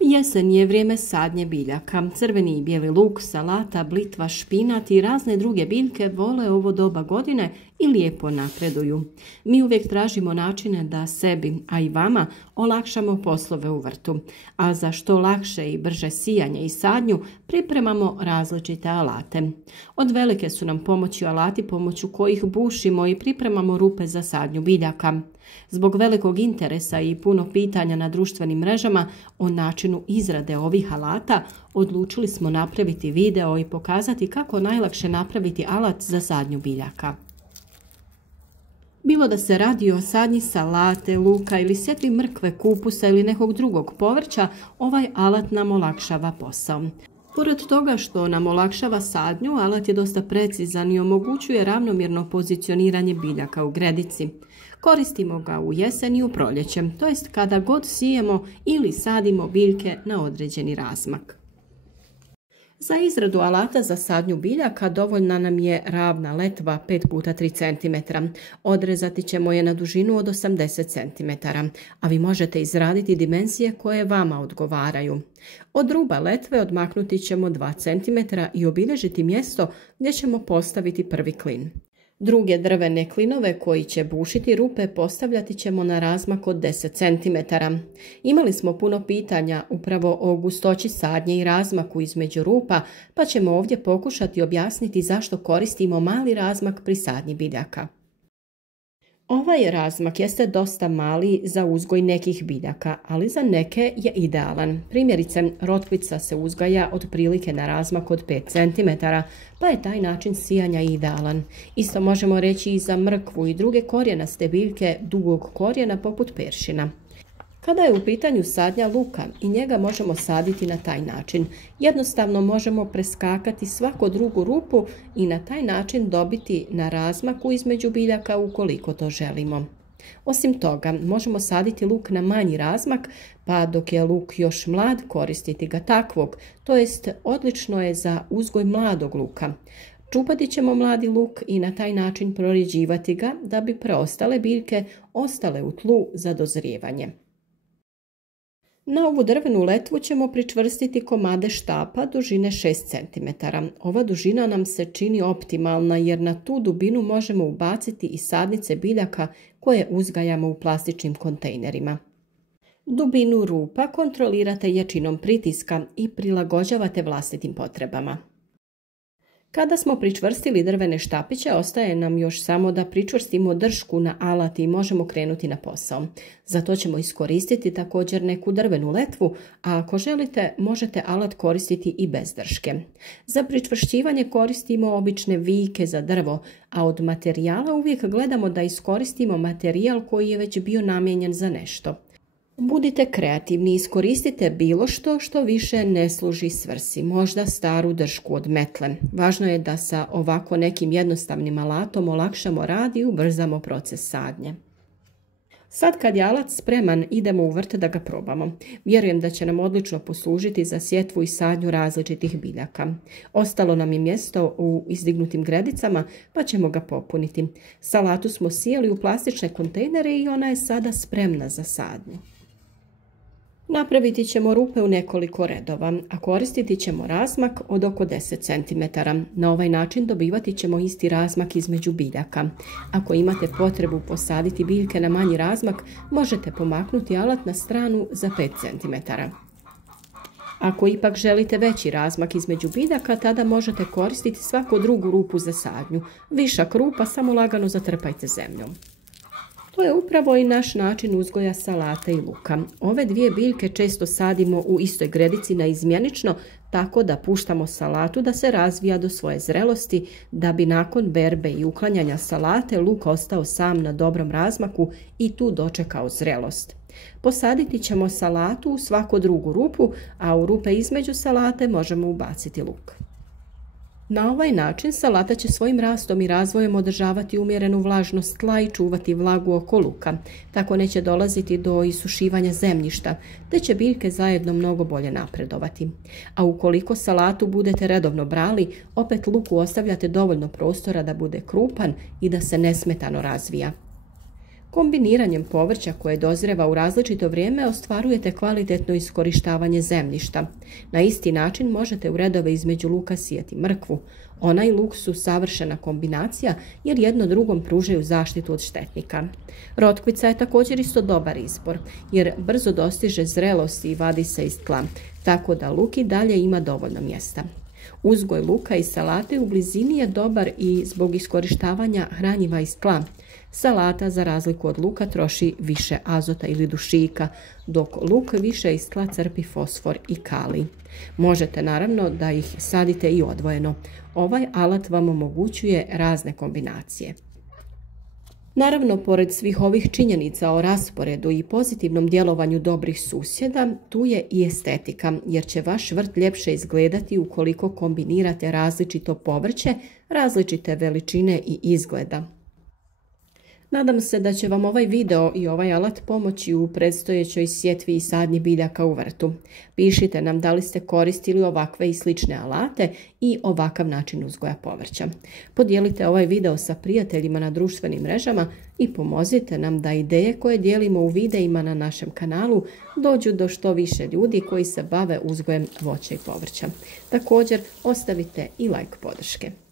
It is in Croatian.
Jesen je vrijeme sadnje biljaka. Crveni i bijeli luk, salata, blitva, špinat i razne druge biljke vole ovo doba godine i lijepo napreduju. Mi uvijek tražimo načine da sebi, a i vama, olakšamo poslove u vrtu. A za što lakše i brže sijanje i sadnju pripremamo različite alate. Od velike su nam pomoći alati pomoću kojih bušimo i pripremamo rupe za sadnju biljaka. Zbog velikog interesa i puno pitanja na društvenim mrežama o načinu izrade ovih alata, odlučili smo napraviti video i pokazati kako najlakše napraviti alat za sadnju biljaka. Bilo da se radi o sadnji salate, luka ili sjetvi mrkve, kupusa ili nekog drugog povrća, ovaj alat nam olakšava posao. Pored toga što nam olakšava sadnju, alat je dosta precizan i omogućuje ravnomjerno pozicioniranje biljaka u gredici. Koristimo ga u jesen i u proljeće, to jest kada god sijemo ili sadimo biljke na određeni razmak. Za izradu alata za sadnju biljaka dovoljna nam je ravna letva 5x3 cm. Odrezati ćemo je na dužinu od 80 cm, a vi možete izraditi dimenzije koje vama odgovaraju. Od ruba letve odmaknuti ćemo 2 cm i obilježiti mjesto gdje ćemo postaviti prvi klin. Druge drvene klinove koji će bušiti rupe postavljati ćemo na razmak od 10 cm. Imali smo puno pitanja upravo o gustoći sadnje i razmaku između rupa, pa ćemo ovdje pokušati objasniti zašto koristimo mali razmak pri sadnji biljaka. Ovaj razmak jeste dosta mali za uzgoj nekih biljaka, ali za neke je idealan. Primjerice, rotkvica se uzgaja otprilike na razmak od 5 cm, pa je taj način sijanja idealan. Isto možemo reći i za mrkvu i druge korijenaste biljke dugog korijena poput peršina. Kada je u pitanju sadnja luka, i njega možemo saditi na taj način. Jednostavno možemo preskakati svaku drugu rupu i na taj način dobiti na razmaku između biljaka ukoliko to želimo. Osim toga, možemo saditi luk na manji razmak, pa dok je luk još mlad koristiti ga takvog, to jest odlično je za uzgoj mladog luka. Čupati ćemo mladi luk i na taj način prorjeđivati ga da bi preostale biljke ostale u tlu za dozrijevanje. Na ovu drvenu letvu ćemo pričvrstiti komade štapa dužine 6 cm. Ova dužina nam se čini optimalna jer na tu dubinu možemo ubaciti i sadnice biljaka koje uzgajamo u plastičnim kontejnerima. Dubinu rupa kontrolirate jačinom pritiska i prilagođavate vlastitim potrebama. Kada smo pričvrstili drvene štapiće, ostaje nam još samo da pričvrstimo držku na alat i možemo krenuti na posao. Za to ćemo iskoristiti također neku drvenu letvu, a ako želite možete alat koristiti i bez drške. Za pričvršćivanje koristimo obične vijke za drvo, a od materijala uvijek gledamo da iskoristimo materijal koji je već bio namijenjen za nešto. Budite kreativni, iskoristite bilo što više ne služi svrsi, možda staru dršku od metle. Važno je da sa ovako nekim jednostavnim alatom olakšamo rad i ubrzamo proces sadnje. Sad kad je alat spreman, idemo u vrt da ga probamo. Vjerujem da će nam odlično poslužiti za sjetvu i sadnju različitih biljaka. Ostalo nam je mjesto u izdignutim gredicama, pa ćemo ga popuniti. Salatu smo sijali u plastične kontejnere i ona je sada spremna za sadnju. Napraviti ćemo rupe u nekoliko redova, a koristiti ćemo razmak od oko 10 cm. Na ovaj način dobivati ćemo isti razmak između biljaka. Ako imate potrebu posaditi biljke na manji razmak, možete pomaknuti alat na stranu za 5 cm. Ako ipak želite veći razmak između biljaka, tada možete koristiti svaku drugu rupu za sadnju. Višak rupa samo lagano zatrpajte zemljom. To je upravo i naš način uzgoja salate i luka. Ove dvije biljke često sadimo u istoj gredici naizmjenično, tako da puštamo salatu da se razvija do svoje zrelosti, da bi nakon berbe i uklanjanja salate luk ostao sam na dobrom razmaku i tu dočekao zrelost. Posaditi ćemo salatu u svaku drugu rupu, a u rupe između salate možemo ubaciti luk. Na ovaj način salata će svojim rastom i razvojem održavati umjerenu vlažnost tla i čuvati vlagu oko luka. Tako neće dolaziti do isušivanja zemljišta, te će biljke zajedno mnogo bolje napredovati. A ukoliko salatu budete redovno brali, opet luku ostavljate dovoljno prostora da bude krupan i da se nesmetano razvija. Kombiniranjem povrća koje dozreva u različito vrijeme ostvarujete kvalitetno iskorištavanje zemljišta. Na isti način možete u redove između luka sijati mrkvu. Ona i luk su savršena kombinacija jer jedno drugom pružaju zaštitu od štetnika. Rotkvica je također isto dobar izbor jer brzo dostiže zrelost i vadi se iz tla, tako da luk i dalje ima dovoljno mjesta. Uzgoj luka i salate u blizini je dobar i zbog iskorištavanja hranjiva iz tla. Salata za razliku od luka troši više azota ili dušika, dok luk više iz tla crpi fosfor i kalij. Možete naravno da ih sadite i odvojeno. Ovaj alat vam omogućuje razne kombinacije. Naravno, pored svih ovih činjenica o rasporedu i pozitivnom djelovanju dobrih susjeda, tu je i estetika, jer će vaš vrt ljepše izgledati ukoliko kombinirate različito povrće, različite veličine i izgleda. Nadam se da će vam ovaj video i ovaj alat pomoći u predstojećoj sjetvi i sadnji biljaka u vrtu. Pišite nam da li ste koristili ovakve i slične alate i ovakav način uzgoja povrća. Podijelite ovaj video sa prijateljima na društvenim mrežama i pomozite nam da ideje koje dijelimo u videima na našem kanalu dođu do što više ljudi koji se bave uzgojem voća i povrća. Također ostavite i like podrške.